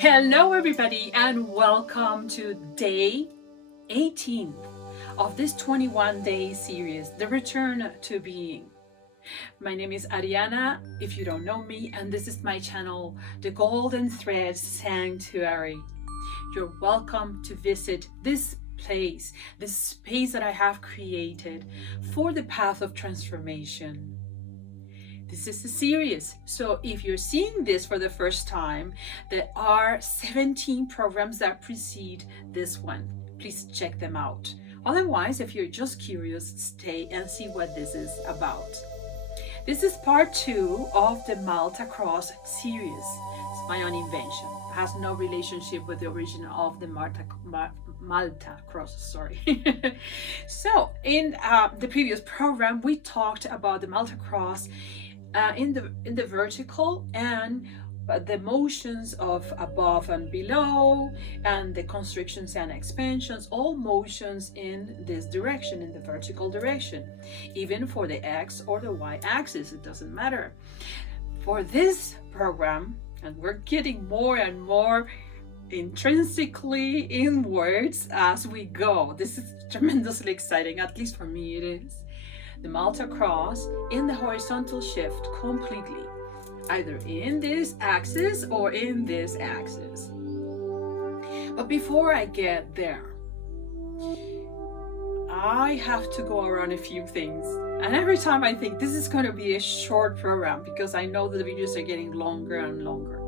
Hello, everybody, and welcome to day 18 of this 21-day series, The Return to Being. My name is Ariana, if you don't know me, and this is my channel, The Golden Thread Sanctuary. You're welcome to visit this place, this space that I have created for the path of transformation. This is a series, so if you're seeing this for the first time, there are 17 programs that precede this one. Please check them out. Otherwise, if you're just curious, stay and see what this is about. This is part 2 of the Malta Cross series. It's my own invention. It has no relationship with the origin of the Malta Cross, So in the previous program, we talked about the Malta Cross in the vertical and the motions of above and below, and the constrictions and expansions, all motions in this direction, in the vertical direction, even for the X or the Y axis, it doesn't matter. For this program, and we're getting more and more intrinsically inwards as we go. This is tremendously exciting, at least for me it is. The Malta Cross in the horizontal shift completely, either in this axis or in this axis. But before I get there, I have to go around a few things. And every time I think this is going to be a short program because I know that the videos are getting longer and longer.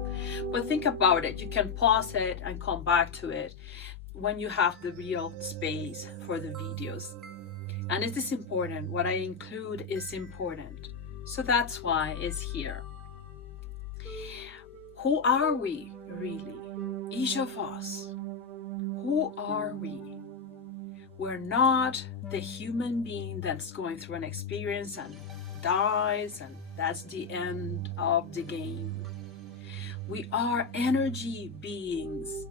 But think about it. You can pause it and come back to it when you have the real space for the videos. And it is important. What I include is important. So that's why it's here. Who are we really? Each of us. Who are we? We're not the human being that's going through an experience and dies, and that's the end of the game. We are energy beings,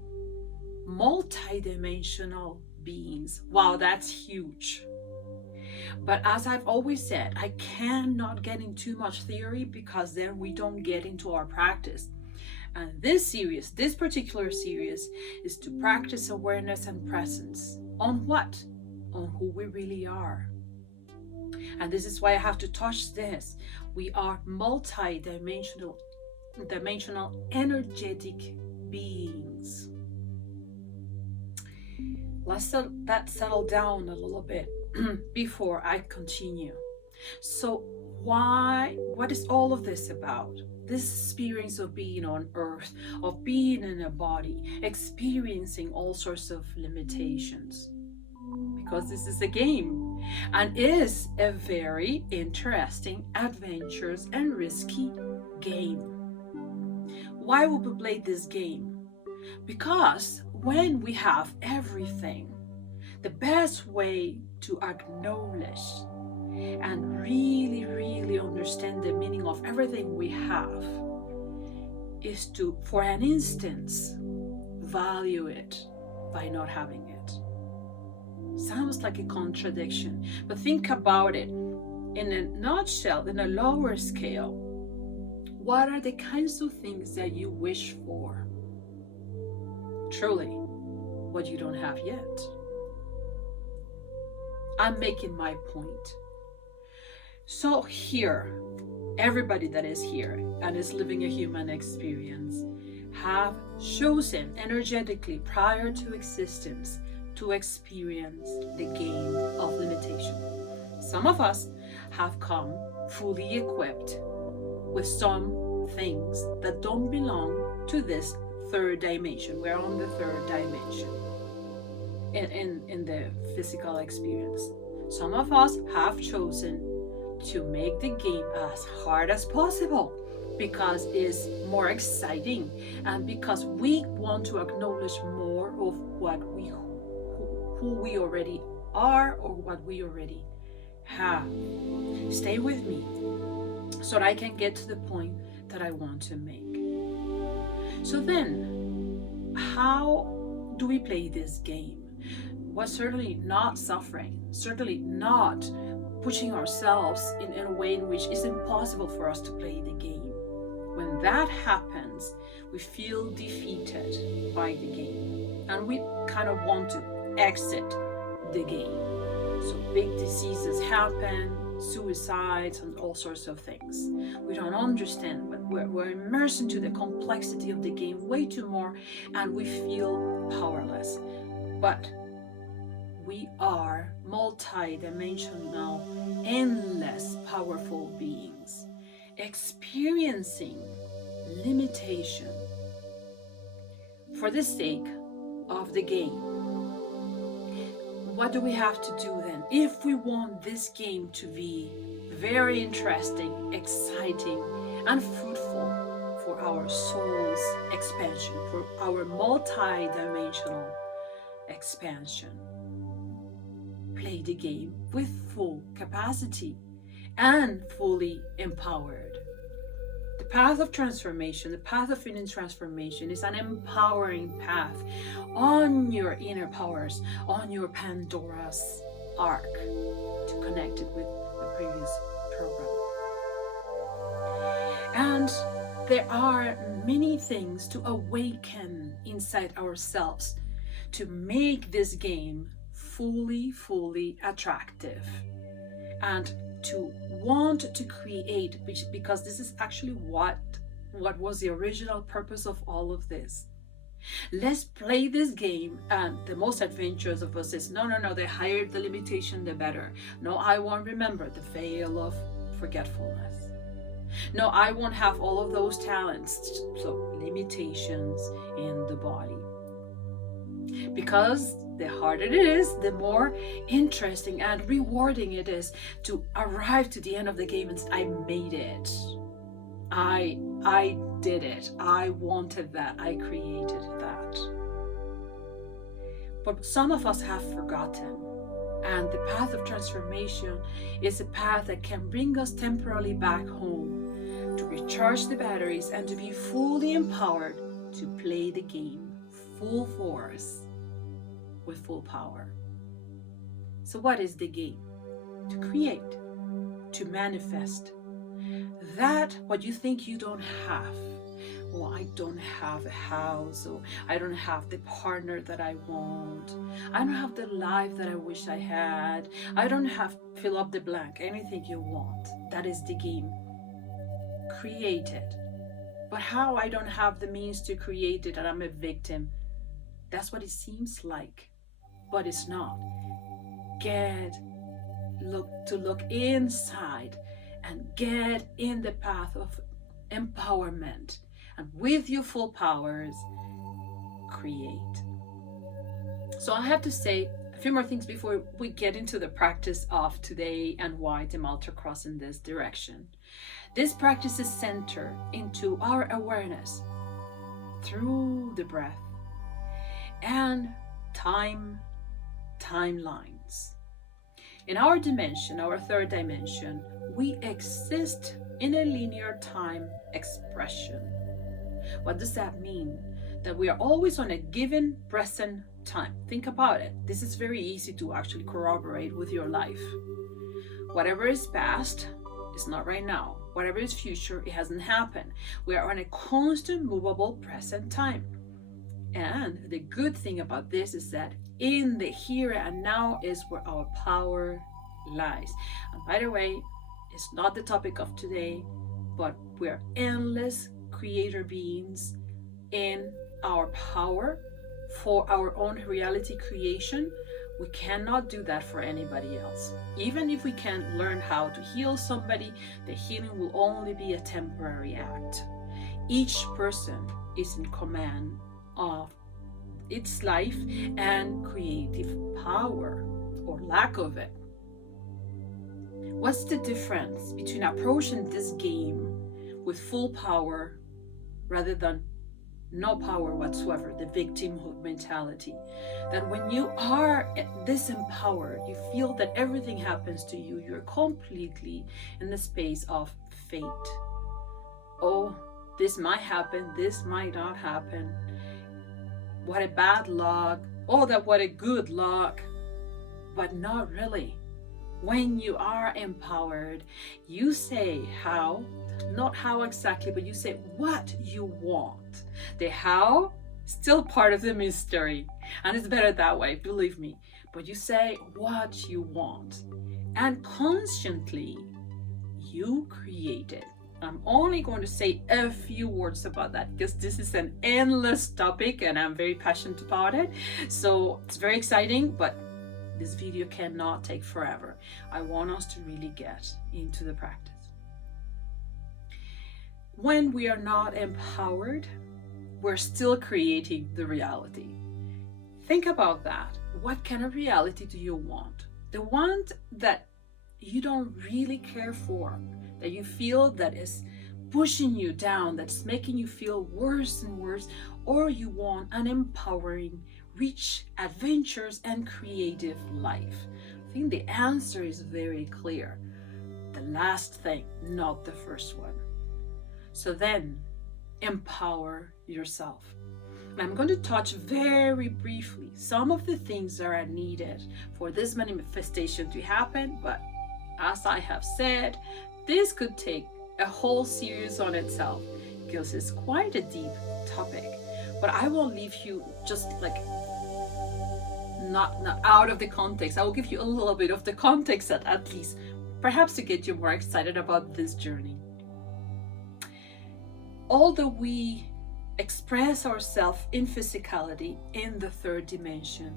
multidimensional beings. Wow, that's huge. But as I've always said, I cannot get into too much theory because then we don't get into our practice. And this particular series, is to practice awareness and presence. On what? On who we really are. And this is why I have to touch this. We are multi-dimensional energetic beings. Let's let that settle down a little bit before I continue. So what is all of this about? This experience of being on earth, of being in a body, experiencing all sorts of limitations. Because this is a game and is a very interesting, adventurous and risky game. Why would we play this game? Because when we have everything, the best way to acknowledge and really, really understand the meaning of everything we have is to, for an instance, value it by not having it. Sounds like a contradiction, but think about it in a nutshell, in a lower scale. What are the kinds of things that you wish for? Truly, what you don't have yet. I'm making my point. So here, everybody that is here and is living a human experience have chosen energetically prior to existence to experience the game of limitation. Some of us have come fully equipped with some things that don't belong to this third dimension. We're on the third dimension in the physical experience. Some of us have chosen to make the game as hard as possible because it's more exciting and because we want to acknowledge more of who we already are or what we already have. Stay with me so that I can get to the point that I want to make. So then, how do we play this game? Well, certainly not suffering, certainly not pushing ourselves in a way in which it's impossible for us to play the game. When that happens, beings, we feel defeated by the game and we kind of want to exit the game. So big diseases happen, suicides, and all sorts of things. We don't understand, but we're immersed into the complexity of the game way too more, and we feel powerless. But we are multi-dimensional, endless, powerful beings, experiencing limitation for the sake of the game. What do we have to do then if we want this game to be very interesting, exciting, and fruitful for our soul's expansion, for our multi-dimensional expansion? Play the game with full capacity and fully empowered. The path of transformation, the path of inner transformation, is an empowering path on your inner powers, on your Pandora's arc, to connect it with the previous program. And there are many things to awaken inside ourselves to make this game fully attractive, and to want to create, because this is actually what was the original purpose of all of this. Let's play this game, and the most adventurous of us is, no, the higher the limitation, the better. No, I won't remember the veil of forgetfulness. No, I won't have all of those talents, so limitations in the body. Because the harder it is, the more interesting and rewarding it is to arrive to the end of the game and say, I made it. I did it. I wanted that. I created that. But some of us have forgotten. And the path of transformation is a path that can bring us temporarily back home, to recharge the batteries and to be fully empowered to play the game full force, with full power. So what is the game? To create, to manifest that what you think you don't have. Well, I don't have a house, or I don't have the partner that I want. I don't have the life that I wish I had. I don't have, fill up the blank, anything you want. That is the game. Create it. But how? I don't have the means to create it and I'm a victim. That's what it seems like, but it's not. Look inside and get in the path of empowerment, and with your full powers, create. So I have to say a few more things before we get into the practice of today and why the Malta Cross in this direction. This practice is centered into our awareness through the breath and timelines. In our dimension, our third dimension, we exist in a linear time expression. What does that mean? That we are always on a given present time. Think about it. This is very easy to actually corroborate with your life. Whatever is past is not right now. Whatever is future, it hasn't happened. We are on a constant movable present time. And the good thing about this is that in the here and now is where our power lies. And by the way, it's not the topic of today, but we're endless creator beings in our power for our own reality creation. We cannot do that for anybody else. Even if we can learn how to heal somebody, the healing will only be a temporary act. Each person is in command of its life and creative power, or lack of it. What's the difference between approaching this game with full power rather than no power whatsoever, the victimhood mentality? That when you are disempowered, you feel that everything happens to you, you're completely in the space of fate. Oh, this might happen, this might not happen. What a bad luck. Oh, what a good luck. But not really. When you are empowered, you say how what, not how exactly, but you say what you want. The how, still part of the mystery. And it's better that way, believe me. But you say what you want. And consciently, you create it. I'm only going to say a few words about that because this is an endless topic and I'm very passionate about it. So it's very exciting, but this video cannot take forever. I want us to really get into the practice. When we are not empowered, we're still creating the reality. Think about that. What kind of reality do you want? The one that you don't really care for, that you feel that is pushing you down, that's making you feel worse and worse, or you want an empowering, rich, adventurous, and creative life? I think the answer is very clear. The last thing, not the first one. So then, empower yourself. I'm going to touch very briefly some of the things that are needed for this manifestation to happen, but as I have said, this could take a whole series on itself because it's quite a deep topic. But I won't leave you just like not out of the context. I will give you a little bit of the context at least, perhaps to get you more excited about this journey. Although we express ourselves in physicality in the third dimension,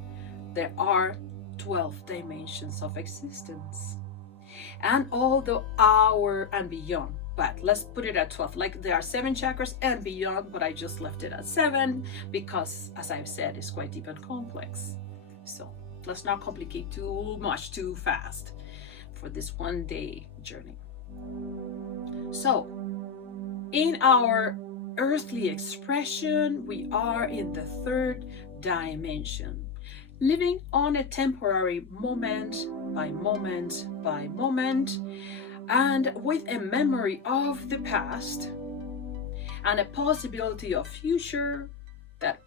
there are 12 dimensions of existence. And although and beyond, but let's put it at 12, like there are 7 chakras and beyond, but I just left it at 7 because, as I've said, it's quite deep and complex. So let's not complicate too much too fast for this one day journey. So in our earthly expression, we are in the third dimension, living on a temporary moment by moment by moment, and with a memory of the past and a possibility of future that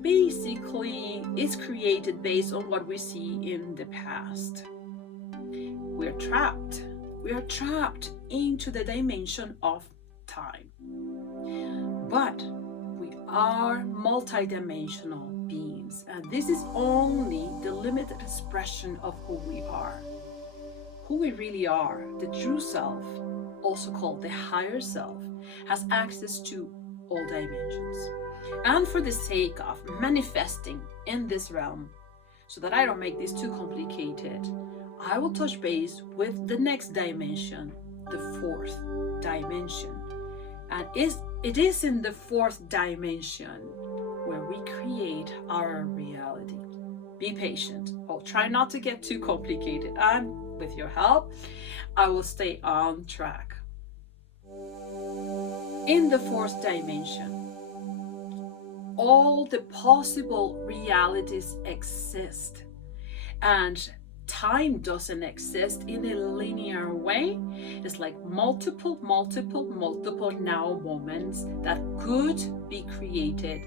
basically is created based on what we see in the past. We're trapped into the dimension of time. But we are multidimensional beings, and this is only the limited expression of who we are. Who we really are, the true self, also called the higher self, has access to all dimensions. And for the sake of manifesting in this realm, so that I don't make this too complicated, I will touch base with the next dimension, the fourth dimension. And it is in the fourth dimension where we create our reality. Be patient. I'll try not to get too complicated, and with your help, I will stay on track. In the fourth dimension, all the possible realities exist, and time doesn't exist in a linear way. It's like multiple now moments that could be created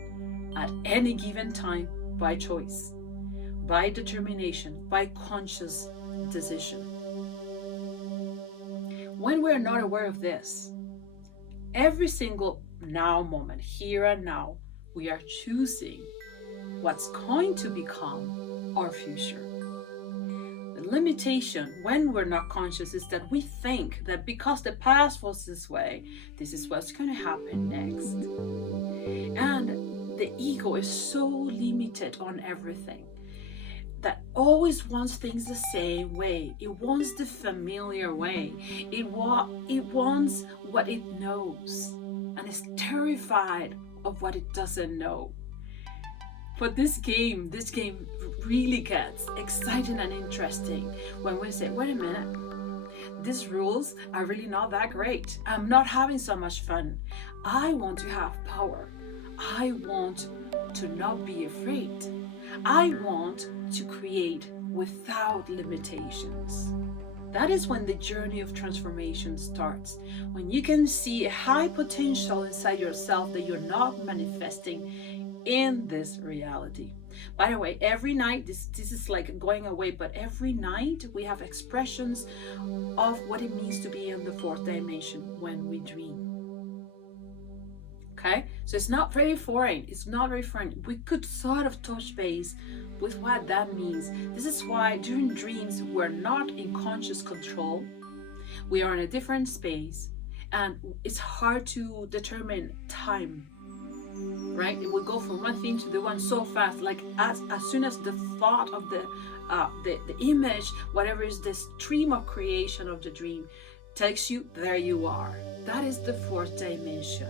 at any given time by choice, by determination, by conscious decision. When we're not aware of this, every single now moment, here and now, we are choosing what's going to become our future. The limitation when we're not conscious is that we think that because the past was this way, this is what's going to happen next. And the ego is so limited on everything that always wants things the same way. It wants the familiar way. It wants what it knows and is terrified of what it doesn't know. But this game really gets exciting and interesting when we say, wait a minute, these rules are really not that great. I'm not having so much fun. I want to have power. I want to not be afraid. I want to create without limitations. That is when the journey of transformation starts. When you can see a high potential inside yourself that you're not manifesting in this reality. By the way, every night, this is like going away, but every night we have expressions of what it means to be in the fourth dimension when we dream. Okay, so it's not very foreign. It's not very foreign. We could sort of touch base with what that means. This is why during dreams we're not in conscious control. We are in a different space, and it's hard to determine time. Right? It will go from one thing to the one so fast. Like as soon as the thought of the image, whatever is the stream of creation of the dream, takes you, there you are. That is the fourth dimension.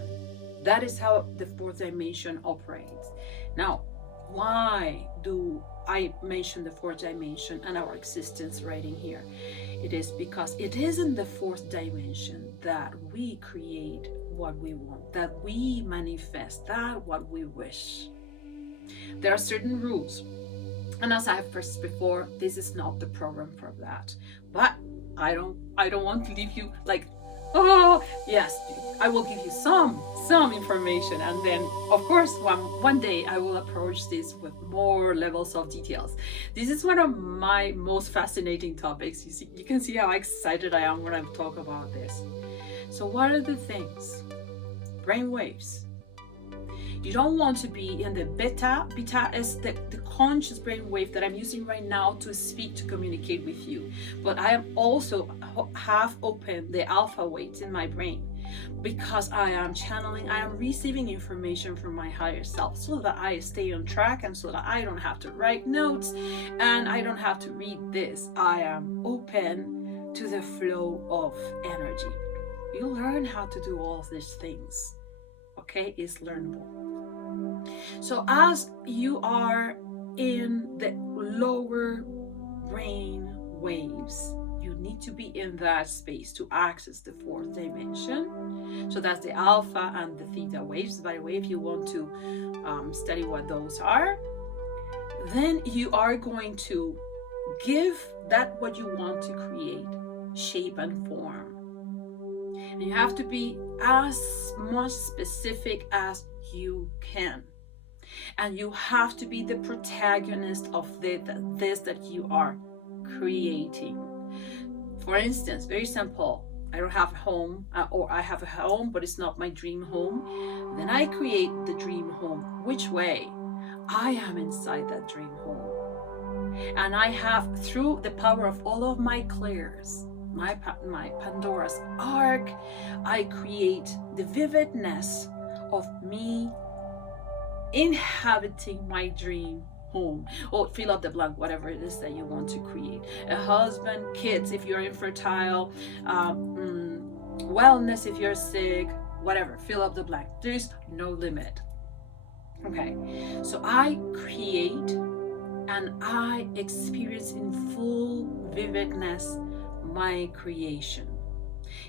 That is how the fourth dimension operates. Now, why do I mention the fourth dimension and our existence right in here? It is because it is in the fourth dimension that we create what we want, that we manifest that what we wish. There are certain rules, and as I have expressed before, this is not the program for that. But I don't want to leave you like, oh yes, I will give you some information, and then of course one day I will approach this with more levels of details. This is one of my most fascinating topics. You can see how excited I am when I talk about this. So what are the things? Brain waves. You don't want to be in the beta. Beta is the conscious brain wave that I'm using right now to speak, to communicate with you. But I am also half open the alpha waves in my brain, because I am channeling, I am receiving information from my higher self so that I stay on track, and so that I don't have to write notes and I don't have to read this. I am open to the flow of energy. You learn how to do all these things. Okay, it's learnable. So as you are in the lower brain waves, you need to be in that space to access the fourth dimension. So that's the alpha and the theta waves. By the way, if you want to study what those are, then you are going to give that what you want to create shape and form. And you have to be as much specific as you can. And you have to be the protagonist of this that you are creating. For instance, very simple, I don't have a home, or I have a home, but it's not my dream home. Then I create the dream home. Which way? I am inside that dream home. And I have, through the power of all of my clairs, my Pandora's arc, I create the vividness of me inhabiting my dream home, or fill up the blank, whatever it is that you want to create. A husband, kids if you're infertile, wellness if you're sick, whatever, fill up the blank. There's no limit. Okay, so I create and I experience in full vividness my creation.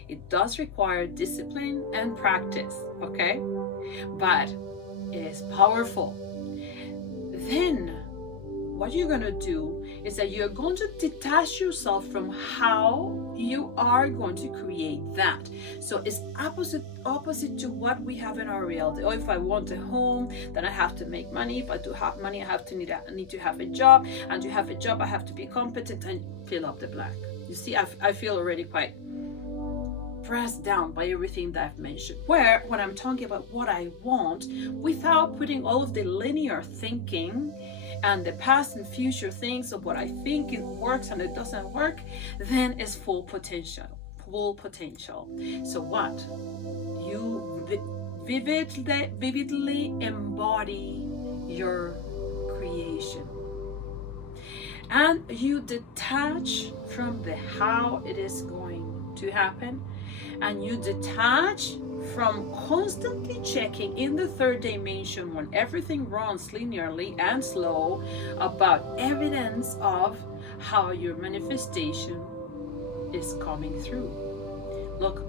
It does require discipline and practice, okay, but it is powerful. Then what you're going to do is that you're going to detach yourself from how you are going to create that. So it's opposite to what we have in our reality. Oh, if I want a home, then I have to make money. If I do have money, I need to have a job, and to have a job I have to be competent, and fill up the blank. You see, I feel already quite pressed down by everything that I've mentioned. Where when I'm talking about what I want, without putting all of the linear thinking and the past and future things of what I think it works and it doesn't work, then it's full potential. So what? You vividly embody your creation. And you detach from the how it is going to happen, and you detach from constantly checking in the third dimension when everything runs linearly and slow about evidence of how your manifestation is coming through. Look,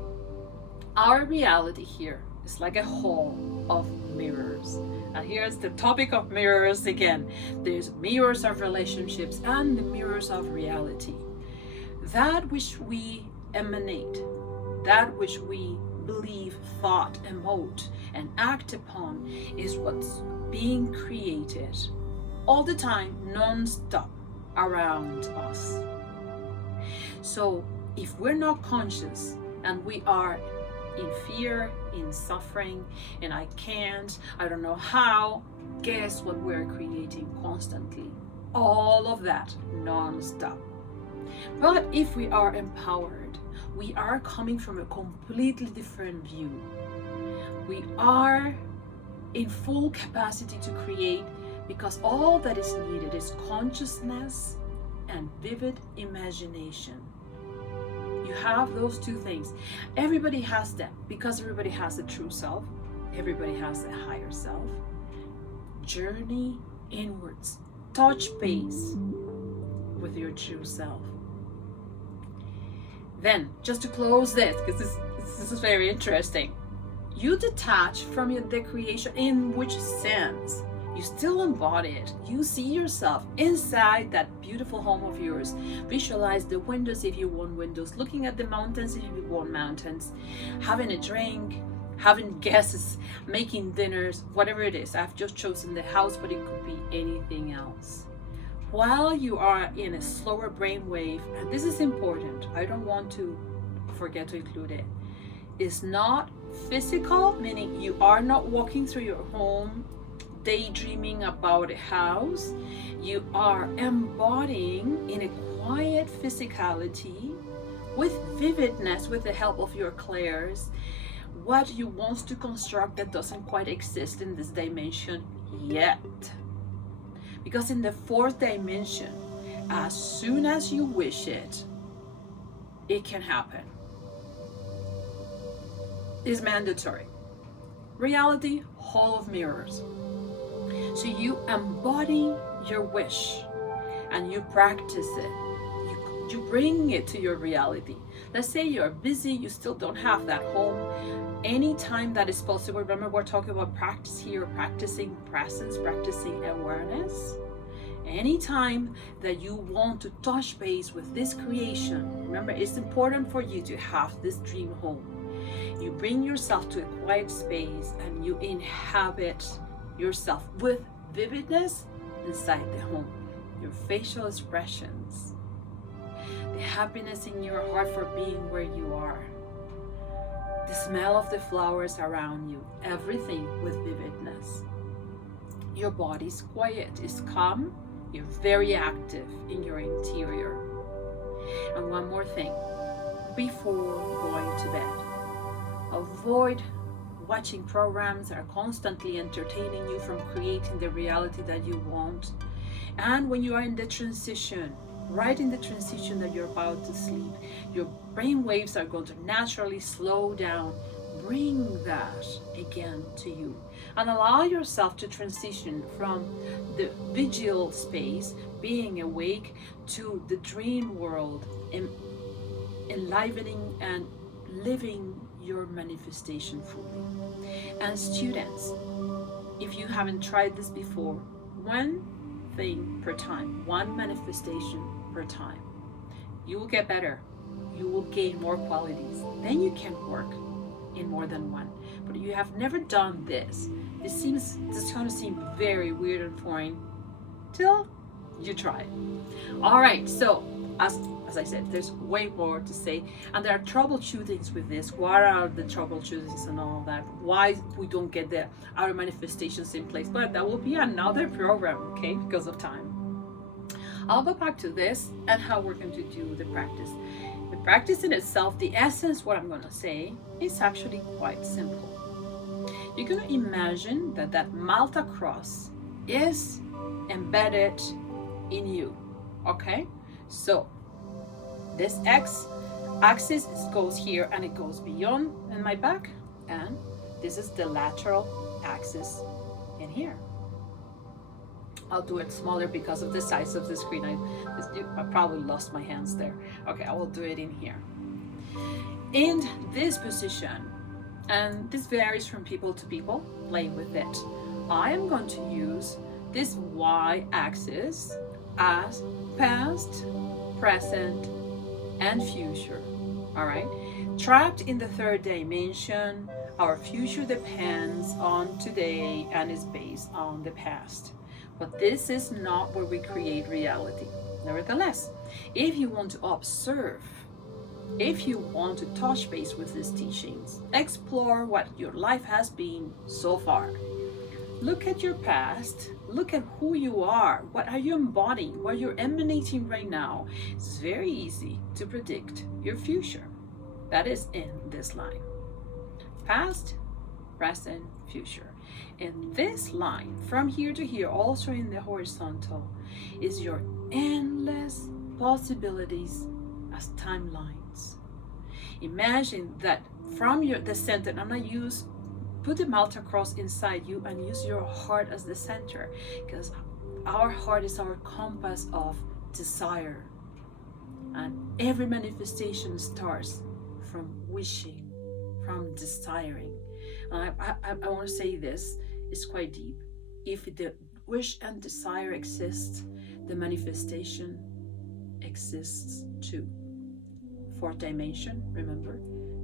our reality here is like a hall of mirrors. And here's the topic of mirrors again. There's mirrors of relationships and the mirrors of reality. that which we emanate, that which we believe, thought, emote, and act upon is what's being created all the time, non-stop around us. So if we're not conscious and we are in fear, in suffering, and I don't know how, guess what we're creating constantly? All of that non-stop. But if we are empowered, we are coming from a completely different view. We are in full capacity to create, because all that is needed is consciousness and vivid imagination. You have those two things. Everybody has them, because everybody has a true self. Everybody has a higher self. Journey inwards. Touch base with your true self. Then, just to close this, because this is very interesting. You detach from the creation. In which sense? You still embody it. You see yourself inside that beautiful home of yours. Visualize the windows if you want windows, looking at the mountains if you want mountains, having a drink, having guests, making dinners, whatever it is. I've just chosen the house, but it could be anything else. While you are in a slower brainwave, and this is important, I don't want to forget to include it, is not physical, meaning you are not walking through your home daydreaming about a house. You are embodying in a quiet physicality with vividness, with the help of your clairs, what you want to construct that doesn't quite exist in this dimension yet. Because in the fourth dimension, as soon as you wish it, it can happen. It's mandatory. Reality, hall of mirrors. So you embody your wish and you practice it. You bring it to your reality. Let's say you're busy, you still don't have that home. Anytime that is possible, remember we're talking about practice here, practicing presence, practicing awareness. Anytime that you want to touch base with this creation, remember it's important for you to have this dream home. You bring yourself to a quiet space and you inhabit yourself with vividness inside the home. Your facial expressions, the happiness in your heart for being where you are, the smell of the flowers around you, everything with vividness. Your body's quiet, is calm, you're very active in your interior. And one more thing, before going to bed, avoid watching programs that are constantly entertaining you from creating the reality that you want. And when you are in the transition, right in the transition that you're about to sleep, your brain waves are going to naturally slow down. Bring that again to you and allow yourself to transition from the vigil space, being awake, to the dream world, enlivening and living your manifestation fully. And students, if you haven't tried this before, one thing per time, one manifestation per time, you will get better. You will gain more qualities. Then you can work in more than one. But if you have never done this, this is going to seem very weird and foreign till you try it. All right, so as I said, there's way more to say, and there are troubleshootings with this. What are the troubleshootings and all that? Why we don't get our manifestations in place? But that will be another program, okay, because of time. I'll go back to this and how we're going to do the practice. The practice in itself, the essence, what I'm going to say, is actually quite simple. You're going to imagine that Malta Cross is embedded in you, okay? So this x-axis goes here and it goes beyond in my back, and this is the lateral axis in here. I'll do it smaller because of the size of the screen. I probably lost my hands there. Okay, I will do it in here. In this position, and this varies from people to people, play with it. I am going to use this y-axis as past, present, and future. All right. Trapped in the third dimension, our future depends on today and is based on the past. But this is not where we create reality. Nevertheless, if you want to observe, if you want to touch base with these teachings, explore what your life has been so far. Look at your past, look at who you are, what are you embodying, what you're emanating right now. It's very easy to predict your future. That is in this line. Past, present, future. And this line, from here to here, also in the horizontal, is your endless possibilities as timelines. Imagine that from the center, I'm going to put the Malta Cross inside you and use your heart as the center, because our heart is our compass of desire, and every manifestation starts from wishing, from desiring. And I want to say this, it's quite deep. If the wish and desire exists, the manifestation exists too. Fourth dimension, remember?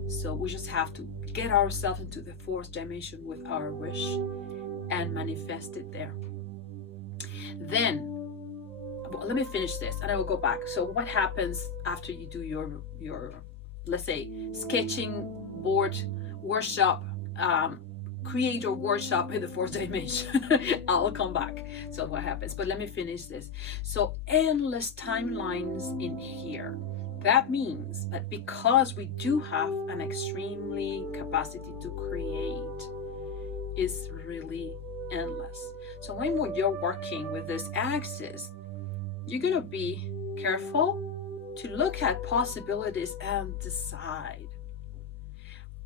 So we just have to get ourselves into the fourth dimension with our wish and manifest it there. Then, well, let me finish this and I will go back. So what happens after you do your let's say, sketching board workshop, creator workshop in the fourth dimension? I'll come back. So what happens? But let me finish this. So endless timelines in here. That means that because we do have an extremely capacity to create, is really endless. So when you're working with this axis, you're going to be careful to look at possibilities and decide.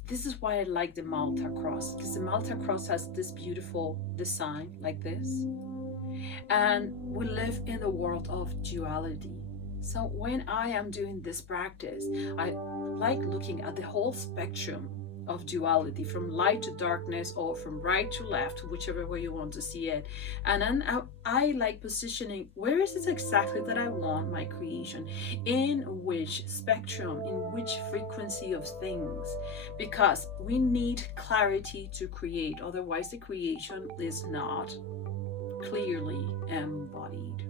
This is why I like the Malta Cross, because the Malta Cross has this beautiful design like this. And we live in the world of duality. So when I am doing this practice, I like looking at the whole spectrum of duality, from light to darkness, or from right to left, whichever way you want to see it. And then I like positioning, where is it exactly that I want my creation, in which spectrum, in which frequency of things, because we need clarity to create, otherwise the creation is not clearly embodied.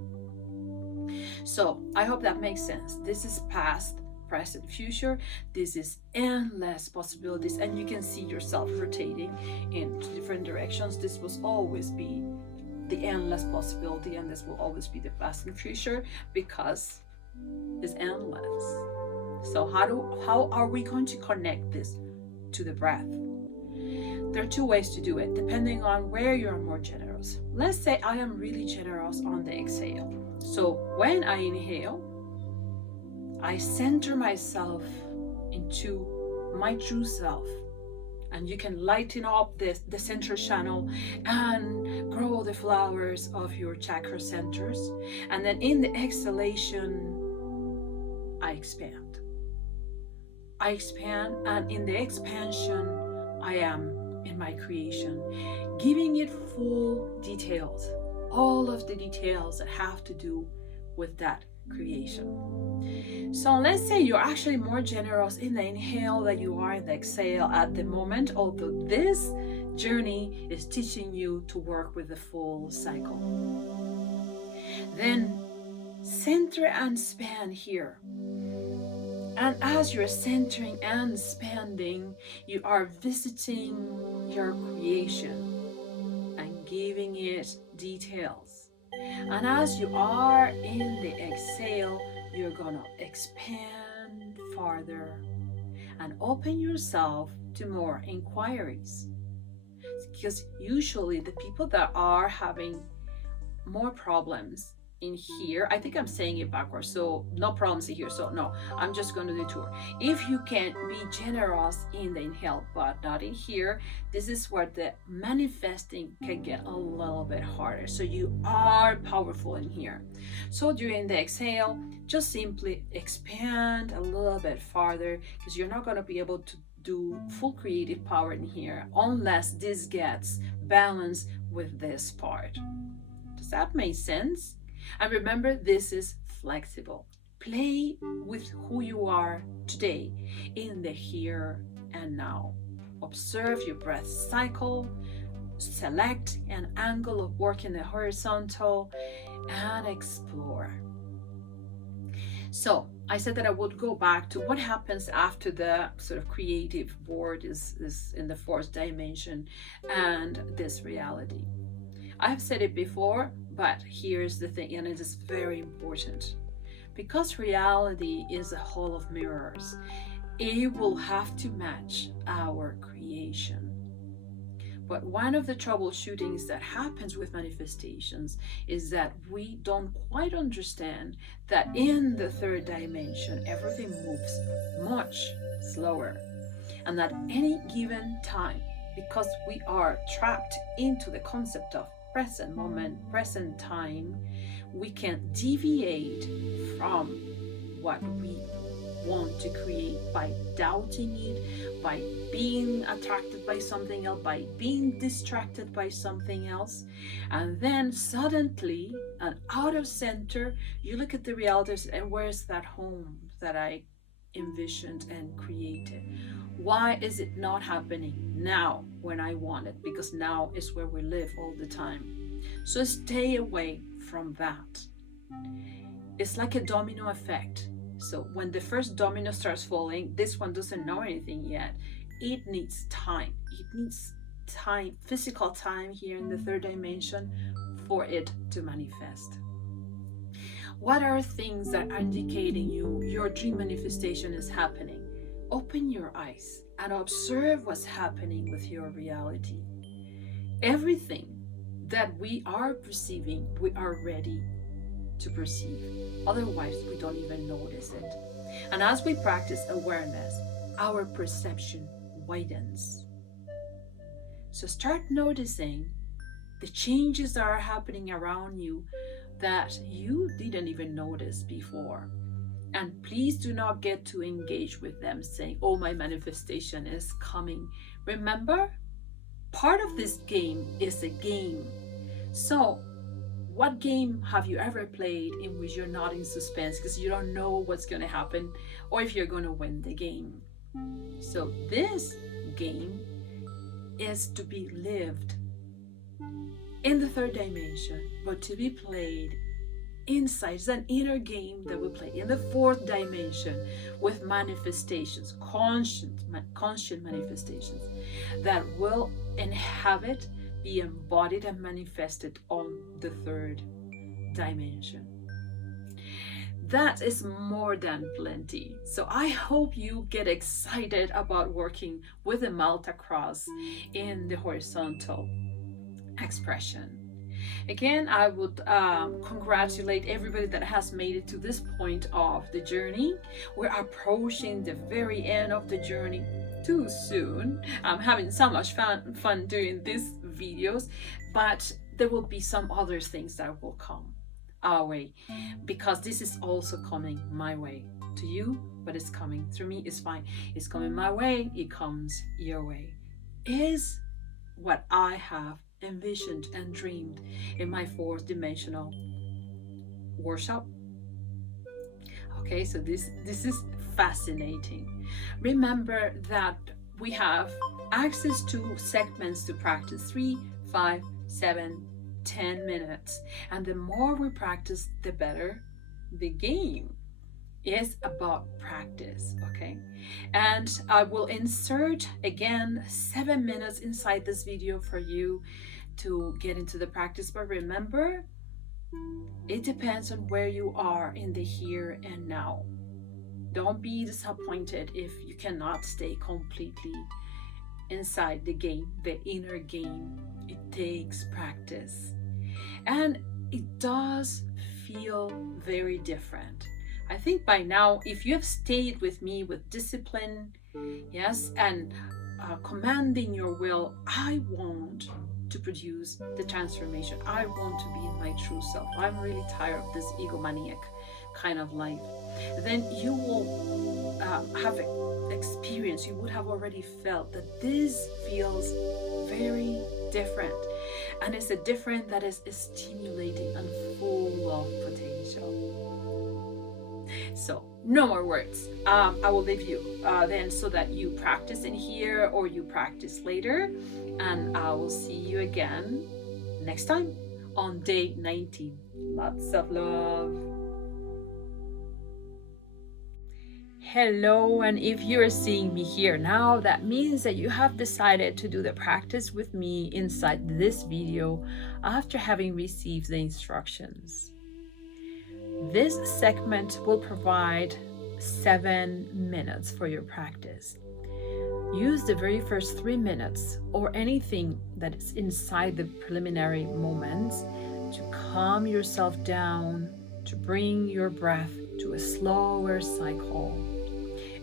So I hope that makes sense. This is past, present, future. This is endless possibilities, and you can see yourself rotating in different directions. This will always be the endless possibility, and this will always be the past and future, because it's endless. So how are we going to connect this to the breath? There are two ways to do it, depending on where you're more generous. Let's say I am really generous on the exhale. So when I inhale, I center myself into my true self. And you can lighten up the center channel and grow the flowers of your chakra centers. And then in the exhalation, I expand. I expand, and in the expansion, I am in my creation, giving it full details, all of the details that have to do with that creation. So let's say you're actually more generous in the inhale than you are in the exhale at the moment, although this journey is teaching you to work with the full cycle. Then center and expand here. And as you're centering and expanding, you are visiting your creation and giving it details. And as you are in the exhale, you're gonna expand farther and open yourself to more inquiries. Because usually the people that are having more problems in here, I think I'm saying it backwards, so no problems in here, so no, I'm just going to detour. If you can be generous in the inhale but not in here, this is where the manifesting can get a little bit harder. So you are powerful in here. So during the exhale, just simply expand a little bit farther, because you're not going to be able to do full creative power in here unless this gets balanced with this part. Does that make sense? And remember, this is flexible. Play with who you are today in the here and now. Observe your breath cycle, select an angle of work in the horizontal, and explore. So I said that I would go back to what happens after the sort of creative board is in the fourth dimension and this reality. I have said it before, but here's the thing, and it is very important. Because reality is a hall of mirrors, it will have to match our creation. But one of the troubleshootings that happens with manifestations is that we don't quite understand that in the third dimension, everything moves much slower. And at any given time, because we are trapped into the concept of present moment, present time, we can deviate from what we want to create by doubting it, by being attracted by something else, by being distracted by something else. And then suddenly, and out of center, you look at the reality and where's that home that I envisioned and created? Why is it not happening now when I want it? Because now is where we live all the time. So stay away from that. It's like a domino effect. So when the first domino starts falling, this one doesn't know anything yet. It needs time. It needs time, physical time here in the third dimension for it to manifest. What are things that are indicating you your dream manifestation is happening? Open your eyes and observe what's happening with your reality. Everything that we are perceiving, we are ready to perceive. Otherwise, we don't even notice it. And as we practice awareness, our perception widens. So start noticing the changes that are happening around you that you didn't even notice before. And please do not get too engaged with them saying, oh, my manifestation is coming. Remember, part of this game is a game. So what game have you ever played in which you're not in suspense because you don't know what's going to happen or if you're going to win the game? So this game is to be lived in the third dimension, but to be played inside. It's an inner game that we play in the fourth dimension with manifestations, conscious manifestations that will inhabit, be embodied and manifested on the third dimension. That is more than plenty. So I hope you get excited about working with the Malta Cross in the horizontal expression. Again, I would congratulate everybody that has made it to this point of the journey. We're approaching the very end of the journey too soon. I'm having so much fun doing these videos, but there will be some other things that will come our way, because this is also coming my way to you, but it's coming through me. It's fine. It's coming my way. It comes your way. Is what I have envisioned and dreamed in my fourth dimensional workshop. Okay, so this is fascinating. Remember that we have access to segments to practice 3, 5, 7, 10 minutes, and the more we practice, the better. The game is about practice. Okay, and I will insert again 7 minutes inside this video for you to get into the practice. But remember, it depends on where you are in the here and now. Don't be disappointed if you cannot stay completely inside the game, the inner game. It takes practice, and it does feel very different. I think by now, if you have stayed with me with discipline, yes, and commanding your will, I want to produce the transformation. I want to be in my true self. I'm really tired of this egomaniac kind of life. Then you will have experience. You would have already felt that this feels very different, and it's a different that is stimulating and full of potential. So no more words. I will leave you then so that you practice in here or you practice later. And I will see you again next time on day 19. Lots of love. Hello, and if you're seeing me here now, that means that you have decided to do the practice with me inside this video after having received the instructions. This segment will provide 7 minutes for your practice. Use the very first 3 minutes or anything that is inside the preliminary moments to calm yourself down, to bring your breath to a slower cycle,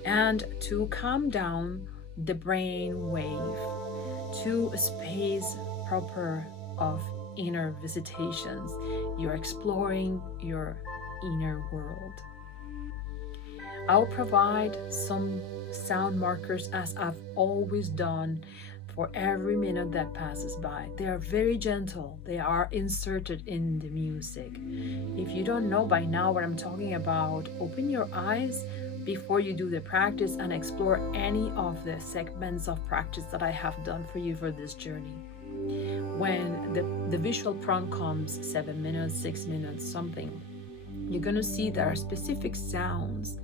and to calm down the brain wave to a space proper of inner visitations. You're exploring your inner world. I'll provide some sound markers as I've always done for every minute that passes by. They are very gentle. They are inserted in the music. If you don't know by now what I'm talking about, open your eyes before you do the practice and explore any of the segments of practice that I have done for you for this journey. When the visual prompt comes, 7 minutes, 6 minutes, something, you're going to see there are specific sounds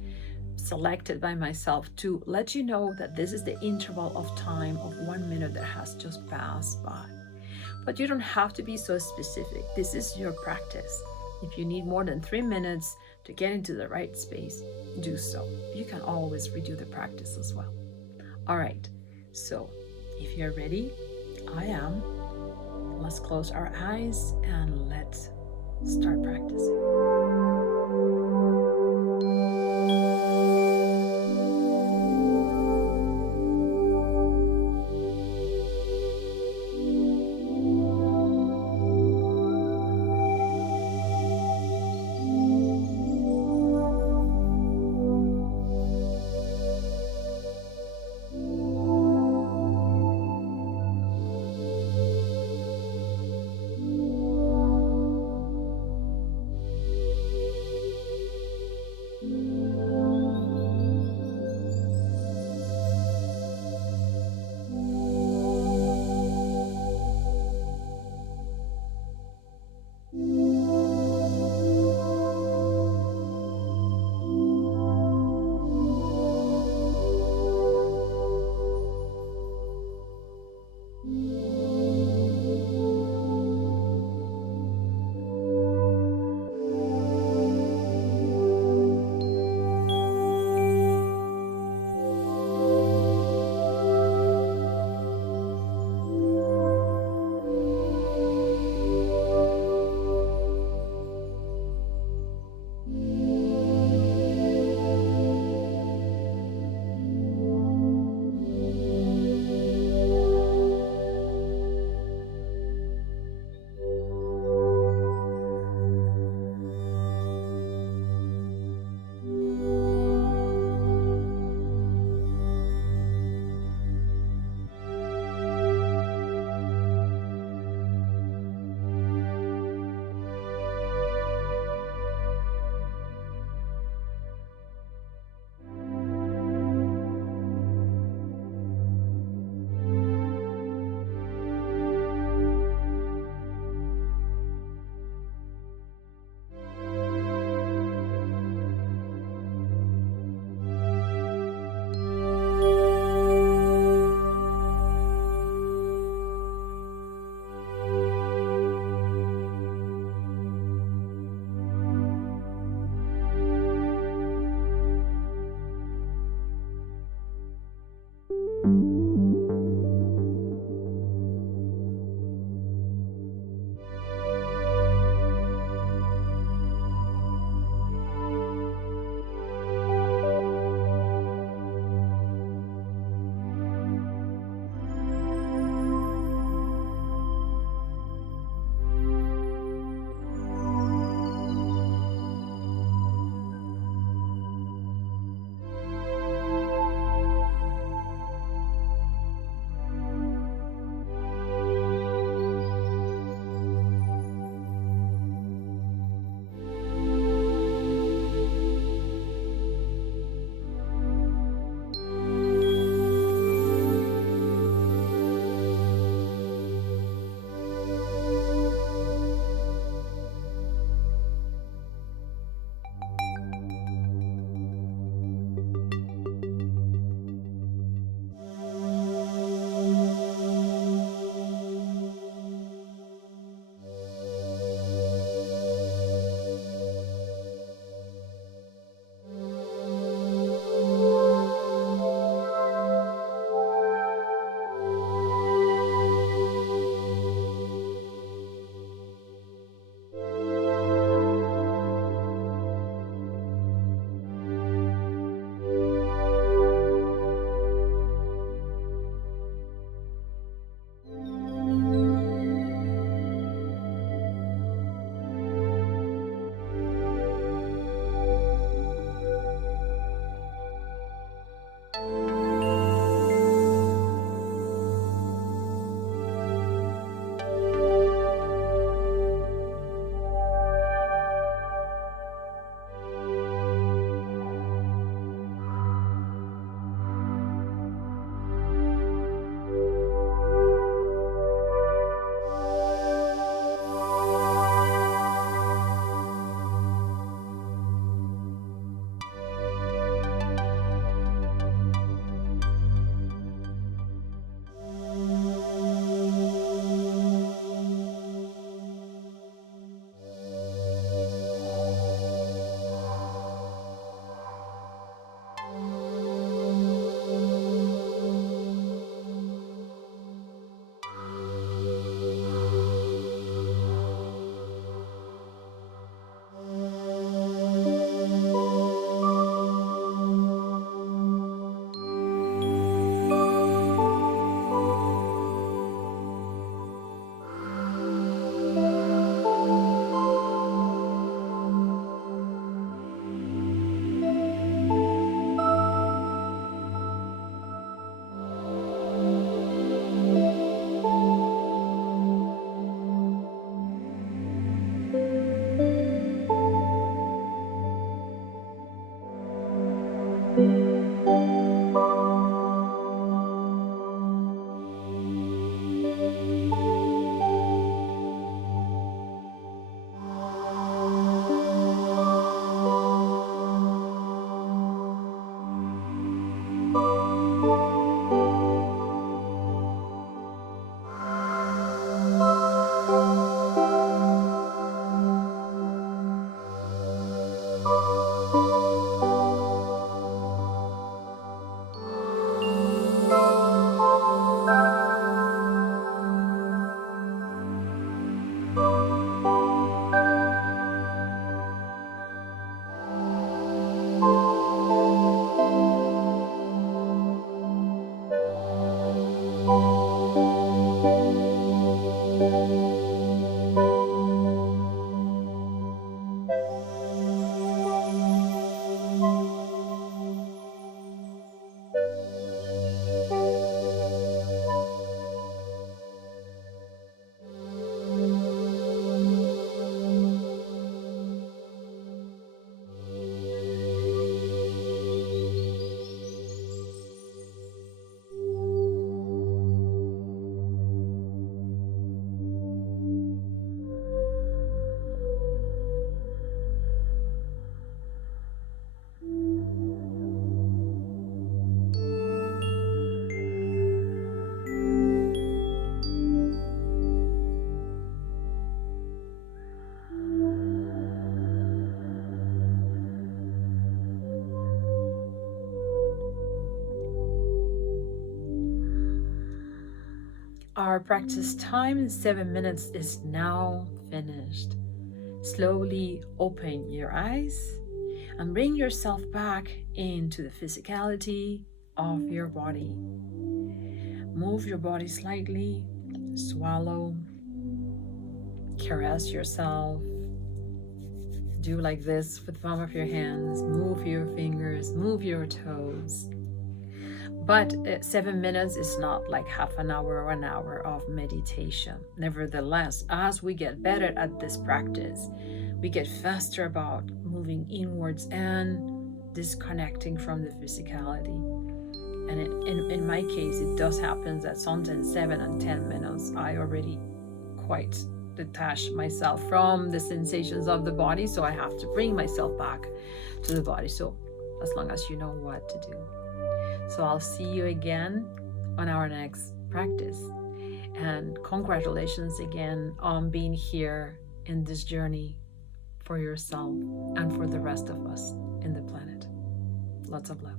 selected by myself to let you know that this is the interval of time of 1 minute that has just passed by. But you don't have to be so specific. This is your practice. If you need more than 3 minutes to get into the right space, do so. You can always redo the practice as well. All right, so if you're ready, I am. Let's close our eyes and let's start practicing. Our practice time, 7 minutes, is now finished. Slowly open your eyes and bring yourself back into the physicality of your body. Move your body slightly, swallow, caress yourself. Do like this with the palm of your hands, move your fingers, move your toes. But 7 minutes is not like half an hour or an hour of meditation. Nevertheless, as we get better at this practice, we get faster about moving inwards and disconnecting from the physicality. And in my case, it does happen that sometimes 7 and 10 minutes, I already quite detach myself from the sensations of the body. So I have to bring myself back to the body. So as long as you know what to do. So I'll see you again on our next practice. And congratulations again on being here in this journey for yourself and for the rest of us in the planet. Lots of love.